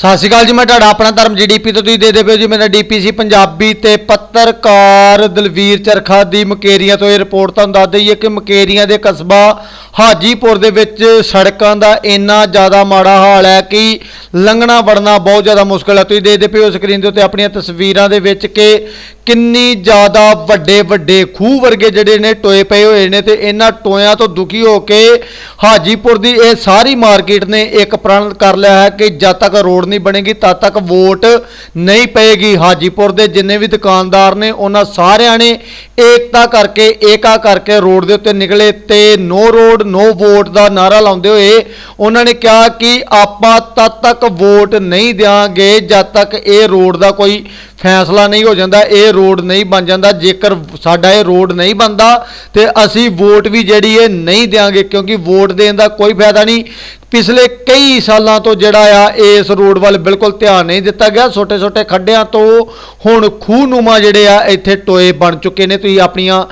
ਸਤਿ ਸ਼੍ਰੀ ਅਕਾਲ ਜੀ, ਮੈਂ ਤੁਹਾਡਾ ਆਪਣਾ ਧਰਮ ਜੀਡੀਪੀ ਤੋਂ ਤੁਸੀਂ ਦੇ ਦੇ ਹੋ ਜੀ, ਮੇਰਾ ਡੀਪੀਸੀ ਪੰਜਾਬੀ ਤੇ ਪੱਤਰਕਾਰ ਦਲਵੀਰ ਚਰਖਾ ਦੀ ਮਕੇਰੀਆਂ ਤੋਂ ਇਹ ਰਿਪੋਰਟ ਤੁਹਾਨੂੰ ਦੱਸ ਦਈਏ ਕਿ ਮਕੇਰੀਆਂ ਦੇ ਕਸਬਾ ਹਾਜੀਪੁਰ ਦੇ ਵਿੱਚ ਸੜਕਾਂ ਦਾ ਇੰਨਾ ਜ਼ਿਆਦਾ ਮਾੜਾ ਹਾਲ ਹੈ ਕਿ ਲੰਘਣਾ ਵੜਨਾ ਬਹੁਤ ਜ਼ਿਆਦਾ ਮੁਸ਼ਕਲ ਹੈ। ਤੁਸੀਂ ਦੇਖਦੇ ਪਏ ਹੋ ਸਕਰੀਨ ਦੇ ਉੱਤੇ ਆਪਣੀਆਂ ਤਸਵੀਰਾਂ ਦੇ ਵਿੱਚ ਕਿ ਕਿੰਨੀ ਜ਼ਿਆਦਾ ਵੱਡੇ ਵੱਡੇ ਖੂਹ ਵਰਗੇ ਜਿਹੜੇ ਨੇ ਟੋਏ ਪਏ ਹੋਏ ਨੇ ਤੇ ਇਹਨਾਂ ਟੋਇਆਂ ਤੋਂ ਦੁਖੀ ਹੋ ਕੇ ਹਾਜੀਪੁਰ ਦੀ ਇਹ ਸਾਰੀ ਮਾਰਕੀਟ ਨੇ ਇੱਕ ਪ੍ਰਣ ਕਰ ਲਿਆ ਹੈ ਕਿ ਜਦ ਤੱਕ ਰੋਡ ਨਹੀਂ ਬਣੇਗੀ ਤਦ ਤੱਕ ਵੋਟ ਨਹੀਂ ਪਏਗੀ। ਹਾਜੀਪੁਰ ਦੇ ਜਿੰਨੇ ਵੀ ਦੁਕਾਨਦਾਰ ਨੇ, ਉਹਨਾਂ ਸਾਰਿਆਂ ਨੇ ਏਕਤਾ ਕਰਕੇ, ਏਕਾ ਕਰਕੇ ਰੋਡ ਦੇ ਉੱਤੇ ਨਿਕਲੇ ਤੇ ਨੋ ਰੋਡ, ਨੋ ਵੋਟ ਦਾ ਨਾਰਾ ਲਾਉਂਦੇ ਹੋਏ ਉਹਨਾਂ ਨੇ ਕਿਹਾ ਕਿ ਆਪਾਂ ਤਦ ਤੱਕ ਵੋਟ ਨਹੀਂ ਦਿਆਂਗੇ ਜਦ ਤੱਕ ਇਹ ਰੋਡ ਦਾ ਕੋਈ ਫੈਸਲਾ ਨਹੀਂ ਹੋ ਜਾਂਦਾ, ਇਹ ਰੋਡ ਨਹੀਂ ਬਣ ਜਾਂਦਾ, ਜੇਕਰ ਸਾਡਾ ਇਹ ਰੋਡ ਨਹੀਂ ਬਣਦਾ ਤੇ ਅਸੀਂ ਵੋਟ ਵੀ ਜਿਹੜੀ ਇਹ ਨਹੀਂ ਦਿਆਂਗੇ ਕਿਉਂਕਿ ਵੋਟ ਦੇਣ ਦਾ ਕੋਈ ਫਾਇਦਾ ਨਹੀਂ। ਪਿਛਲੇ ਕਈ ਸਾਲਾਂ ਤੋਂ ਜਿਹੜਾ ਆ, ਇਸ ਰੋਡ ਵੱਲ ਬਿਲਕੁਲ ਧਿਆਨ ਨਹੀਂ ਦਿੱਤਾ ਗਿਆ। ਛੋਟੇ ਛੋਟੇ ਖੱਡਿਆਂ ਤੋਂ ਹੁਣ ਖੂਹਨੁਮਾ ਜਿਹੜੇ ਆ, ਇੱਥੇ ਟੋਏ ਬਣ ਚੁੱਕੇ ਨੇ। ਤੁਸੀਂ ਆਪਣੀਆਂ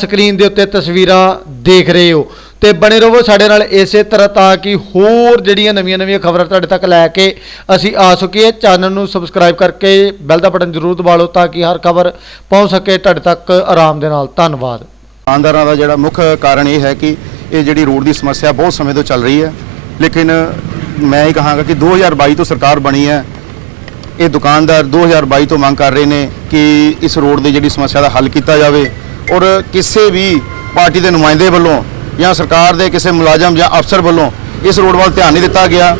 ਸਕਰੀਨ ਦੇ ਉੱਤੇ ਤਸਵੀਰਾਂ ਦੇਖ ਰਹੇ ਹੋ। ਤੇ ਬਣੇ ਰਹੋ ਸਾਡੇ ਨਾਲ ਇਸੇ ਤਰ੍ਹਾਂ ਤਾਂ ਕਿ ਹੋਰ ਜਿਹੜੀਆਂ ਨਵੀਆਂ ਨਵੀਆਂ ਖਬਰਾਂ ਤੁਹਾਡੇ ਤੱਕ ਲੈ ਕੇ ਅਸੀਂ ਆ ਸਕੀਏ। ਚੈਨਲ ਨੂੰ ਸਬਸਕ੍ਰਾਈਬ ਕਰਕੇ ਬੈਲ ਦਾ ਬਟਨ ਜ਼ਰੂਰ ਦਬਾ ਲਓ ਤਾਂ ਕਿ ਹਰ ਖਬਰ ਪਹੁੰਚ ਸਕੇ। ਤੁਹਾਡੇ ਤੱਕ ਆਰਾਮ ਦੇ ਨਾਲ। ਧੰਨਵਾਦ। ਦੁਕਾਨਦਾਰਾਂ ਦਾ ਜਿਹੜਾ ਮੁੱਖ ਕਾਰਨ ਇਹ ਹੈ ਕਿ ਇਹ ਜਿਹੜੀ ਰੋਡ ਦੀ ਸਮੱਸਿਆ ਬਹੁਤ ਸਮੇਂ ਤੋਂ ਚੱਲ ਰਹੀ ਹੈ। ਲੇਕਿਨ ਮੈਂ ਇਹ ਕਹਾਂਗਾ ਕਿ 2022 ਤੋਂ ਸਰਕਾਰ ਬਣੀ ਹੈ। ਇਹ ਦੁਕਾਨਦਾਰ 2022 ਤੋਂ ਮੰਗ ਕਰ ਰਹੇ ਨੇ ਕਿ ਇਸ ਰੋਡ ਦੀ ਜਿਹੜੀ ਸਮੱਸਿਆ ਦਾ ਹੱਲ ਕੀਤਾ ਜਾਵੇ ਔਰ ਕਿਸੇ ਵੀ ਪਾਰਟੀ ਦੇ ਨੁਮਾਇੰਦੇ ਵੱਲੋਂ ਜਾਂ ਸਰਕਾਰ ਦੇ ਕਿਸੇ ਮੁਲਾਜ਼ਮ ਜਾਂ ਅਫਸਰ ਵੱਲੋਂ ਇਸ ਰੋਡ ਵੱਲ ਧਿਆਨ ਨਹੀਂ ਦਿੱਤਾ ਗਿਆ।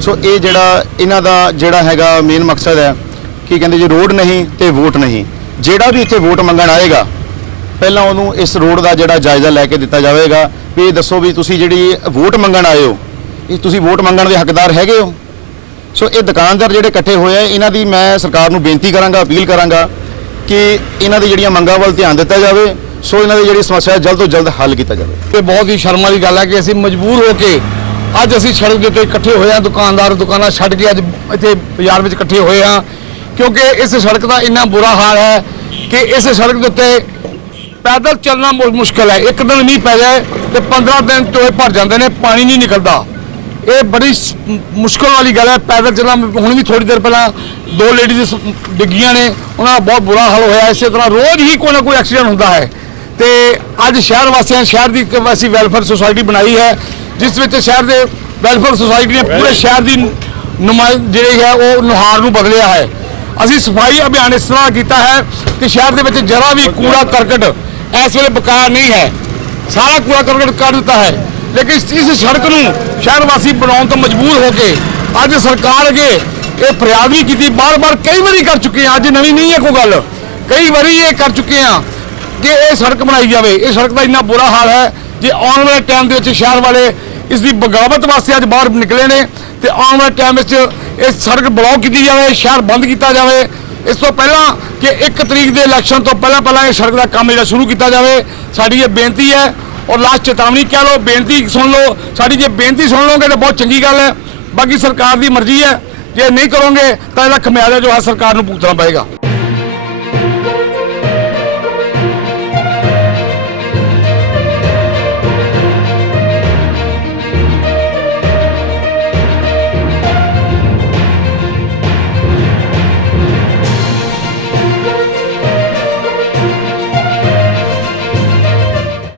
ਸੋ ਇਹ ਜਿਹੜਾ ਇਹਨਾਂ ਦਾ ਜਿਹੜਾ ਹੈਗਾ ਮੇਨ ਮਕਸਦ ਹੈ ਕਿ ਕਹਿੰਦੇ ਜੇ ਰੋਡ ਨਹੀਂ ਤੇ ਵੋਟ ਨਹੀਂ। ਜਿਹੜਾ ਵੀ ਇੱਥੇ ਵੋਟ ਮੰਗਣ ਆਏਗਾ, ਪਹਿਲਾਂ ਉਹਨੂੰ ਇਸ ਰੋਡ ਦਾ ਜਿਹੜਾ ਜਾਇਜ਼ਾ ਲੈ ਕੇ ਦਿੱਤਾ ਜਾਵੇਗਾ ਵੀ ਇਹ ਦੱਸੋ ਵੀ ਤੁਸੀਂ ਜਿਹੜੀ ਵੋਟ ਮੰਗਣ ਆਏ ਹੋ ਇਹ ਤੁਸੀਂ ਵੋਟ ਮੰਗਣ ਦੇ ਹੱਕਦਾਰ ਹੈਗੇ ਹੋ। ਸੋ ਇਹ ਦੁਕਾਨਦਾਰ ਜਿਹੜੇ ਇਕੱਠੇ ਹੋਏ ਆ, ਇਹਨਾਂ ਦੀ ਮੈਂ ਸਰਕਾਰ ਨੂੰ ਬੇਨਤੀ ਕਰਾਂਗਾ, ਅਪੀਲ ਕਰਾਂਗਾ ਕਿ ਇਹਨਾਂ ਦੀ ਜਿਹੜੀਆਂ ਮੰਗਾਂ ਵੱਲ ਧਿਆਨ ਦਿੱਤਾ ਜਾਵੇ, ਸੋ ਇਹਨਾਂ ਦੀ ਜਿਹੜੀ ਸਮੱਸਿਆ ਹੈ ਜਲਦ ਤੋਂ ਜਲਦ ਹੱਲ ਕੀਤਾ ਜਾਵੇ। ਇਹ ਬਹੁਤ ਹੀ ਸ਼ਰਮ ਵਾਲੀ ਗੱਲ ਹੈ ਕਿ ਅਸੀਂ ਮਜਬੂਰ ਹੋ ਕੇ ਅੱਜ ਅਸੀਂ ਸੜਕ ਦੇ ਉੱਤੇ ਇਕੱਠੇ ਹੋਏ ਹਾਂ, ਦੁਕਾਨਦਾਰ ਦੁਕਾਨਾਂ ਛੱਡ ਕੇ ਅੱਜ ਇੱਥੇ ਬਾਜ਼ਾਰ ਵਿੱਚ ਇਕੱਠੇ ਹੋਏ ਹਾਂ, ਕਿਉਂਕਿ ਇਸ ਸੜਕ ਦਾ ਇੰਨਾ ਬੁਰਾ ਹਾਲ ਹੈ ਕਿ ਇਸ ਸੜਕ ਦੇ ਉੱਤੇ ਪੈਦਲ ਚੱਲਣਾ ਮੁ- ਮੁਸ਼ਕਲ ਹੈ। ਇੱਕ ਦਿਨ ਮੀਂਹ ਪੈ ਜਾਏ ਤੇ 15 ਦਿਨ ਟੋਏ ਭਰ ਜਾਂਦੇ ਨੇ, ਪਾਣੀ ਨਹੀਂ ਨਿਕਲਦਾ। ਇਹ ਬੜੀ ਮੁਸ਼ਕਲ ਵਾਲੀ ਗੱਲ ਹੈ। ਪੈਦਲ ਚੱਲਣਾ ਹੁਣ ਵੀ ਥੋੜੀ ਦੇਰ ਪਹਿਲਾਂ ਦੋ ਲੇਡੀਜ਼ ਡਿੱਗੀਆਂ ਨੇ। ਉਹਨਾਂ ਦਾ ਬਹੁਤ ਬੁਰਾ ਹਾਲ ਹੋਇਆ। ਇਸੇ ਤਰ੍ਹਾਂ ਰੋਜ਼ ਹੀ ਕੋਈ ਨਾ ਕੋਈ ਐਕਸੀਡੈਂਟ ਹੁੰਦਾ ਹੈ। ਤੇ ਅੱਜ ਸ਼ਹਿਰ ਵਾਸੀਆਂ, ਸ਼ਹਿਰ ਦੀ ਇੱਕ ਵਾਸੀ ਵੈਲਫੇਅਰ ਸੁਸਾਇਟੀ ਬਣਾਈ ਹੈ, ਜਿਸ ਵਿੱਚ ਸ਼ਹਿਰ ਦੇ ਵੈਲਫੇਅਰ ਸੁਸਾਇਟੀ ਨੇ ਪੂਰੇ ਸ਼ਹਿਰ ਦੀ ਨੁਮਾਇ, ਜਿਹੜੀ ਹੈ, ਉਹ ਨੁਹਾਰ ਨੂੰ ਬਦਲਿਆ ਹੈ। ਅਸੀਂ ਸਫ਼ਾਈ ਅਭਿਆਨ ਇਸ ਤਰ੍ਹਾਂ ਕੀਤਾ ਹੈ ਕਿ ਸ਼ਹਿਰ ਦੇ ਵਿੱਚ ਜਰਾ ਵੀ ਕੂੜਾ ਕਰਕਟ ਇਸ ਵੇਲੇ ਬਕਾਇਆ ਨਹੀਂ ਹੈ। ਸਾਰਾ ਕੂੜਾ ਕਰਕਟ ਕੱਢ ਦਿੱਤਾ ਹੈ। ਲੇਕਿਨ ਇਸ ਸੜਕ ਨੂੰ ਸ਼ਹਿਰ ਵਾਸੀ ਬਣਾਉਣ ਤੋਂ ਮਜਬੂਰ ਹੋ ਕੇ ਅੱਜ ਸਰਕਾਰ ਅੱਗੇ ਇਹ ਫਰਿਆਦ ਵੀ ਕੀਤੀ, ਬਾਰ-ਬਾਰ ਕਈ ਵਾਰੀ ਕਰ ਚੁੱਕੇ ਹਾਂ, ਅੱਜ ਨਵੀਂ ਨਹੀਂ ਹੈ ਕੋਈ ਗੱਲ। ਕਈ ਵਾਰੀ ਇਹ ਕਰ ਚੁੱਕੇ ਹਾਂ ਕਿ ਇਹ ਸੜਕ ਬਣਾਈ ਜਾਵੇ। ਇਹ ਸੜਕ ਦਾ ਇੰਨਾ ਬੁਰਾ ਹਾਲ ਹੈ ਜੇ ਆਉਣ ਵਾਲੇ ਟਾਈਮ ਦੇ ਵਿੱਚ ਸ਼ਹਿਰ ਵਾਲੇ ਇਸ ਦੀ ਬਗਾਵਤ ਵਾਸਤੇ ਅੱਜ ਬਾਹਰ ਨਿਕਲੇ ਨੇ ਤੇ ਆਉਣ ਵਾਲੇ ਟਾਈਮ ਵਿੱਚ ਇਹ ਸੜਕ ਬਲੌਕ ਕੀਤੀ ਜਾਵੇ, ਸ਼ਹਿਰ ਬੰਦ ਕੀਤਾ ਜਾਵੇ। ਇਸ ਤੋਂ ਪਹਿਲਾਂ ਕਿ 1 ਤਰੀਕ ਦੇ ਇਲੈਕਸ਼ਨ ਤੋਂ ਪਹਿਲਾਂ ਪਹਿਲਾਂ ਇਹ ਸੜਕ ਦਾ ਕੰਮ ਜਿਹੜਾ ਸ਼ੁਰੂ ਕੀਤਾ ਜਾਵੇ, ਸਾਡੀ ਇਹ ਬੇਨਤੀ ਹੈ ਔਰ ਲਾਸਟ ਚੇਤਾਵਨੀ ਕਹਿ ਲਓ, ਬੇਨਤੀ ਸੁਣ ਲਓ, ਸਾਡੀ ਜੇ ਬੇਨਤੀ ਸੁਣ ਲਓਗੇ ਤਾਂ ਬਹੁਤ ਚੰਗੀ ਗੱਲ ਹੈ। ਬਾਕੀ ਸਰਕਾਰ ਦੀ ਮਰਜ਼ੀ ਹੈ, ਜੇ ਨਹੀਂ ਕਰੋਗੇ ਤਾਂ ਇਹਦਾ ਖਮਿਆਜ਼ਾ ਜੋ ਹੈ ਸਰਕਾਰ ਨੂੰ ਭੁਗਤਣਾ ਪਏਗਾ।